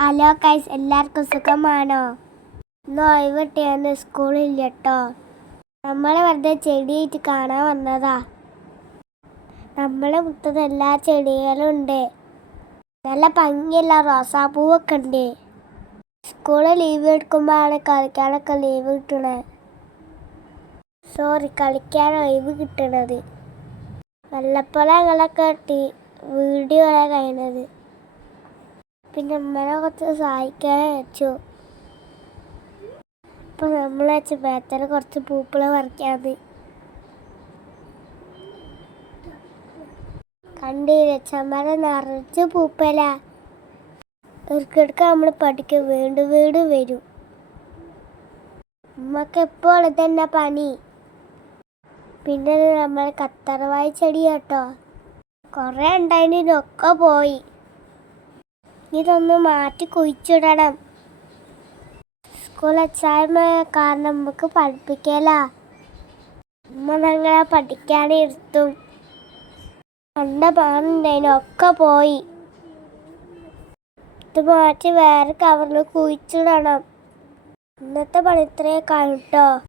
Hello guys, എല്ലാവർക്കും സുഖമാണോ? ഇന്ന് ഒഴിവ് കിട്ടിയാന്ന് സ്കൂളില്ല കേട്ടോ. നമ്മളെ വെറുതെ ചെടിയായിട്ട് കാണാൻ വന്നതാ. നമ്മളെ മുറ്റത്ത് എല്ലാ ചെടികളും ഉണ്ട്. നല്ല ഭംഗിയുള്ള റോസാപ്പൂവൊക്കെ ഉണ്ട്. സ്കൂളിൽ ലീവ് എടുക്കുമ്പോഴാണ് കളിക്കാനൊക്കെ ലീവ് കിട്ടണത്. കളിക്കാൻ ഒഴിവ് കിട്ടണത്. വല്ലപ്പോഴും ഞങ്ങളൊക്കെ വീഡിയോ കഴിയുന്നത്. പിന്നെ അമ്മനെ കുറച്ച് സഹായിക്കാൻ വെച്ചു. അപ്പം നമ്മൾ വെച്ച് ബേത്തൽ കുറച്ച് പൂക്കൾ പറിക്കാതെ കണ്ടില്ല. ചമ്മരം നിറച്ച് പൂപ്പല. ഇടയ്ക്കിടയ്ക്ക് നമ്മൾ പഠിക്കും, വീണ്ടും വീണ്ടും വരും. അമ്മക്ക് എപ്പോൾ ഇതന്നെ പണി. പിന്നെ നമ്മൾ കത്തറവായ ചെടി കേട്ടോ, കുറേ ഉണ്ടായതിനൊക്കെ പോയി. ഇതൊന്ന് മാറ്റി കുഴിച്ചിടണം. സ്കൂൾ എക്സാം കാരണം നമുക്ക് പഠിപ്പിക്കല. അമ്മ ഞങ്ങളെ പഠിക്കാനിരുത്തും. കണ്ട പാടുണ്ടായതിനൊക്കെ പോയി. ഇത് മാറ്റി വേറെ കവറിൽ കുഴിച്ചിടണം. ഇന്നത്തെ പണി ഇത്രയൊക്കെ കേട്ടോ.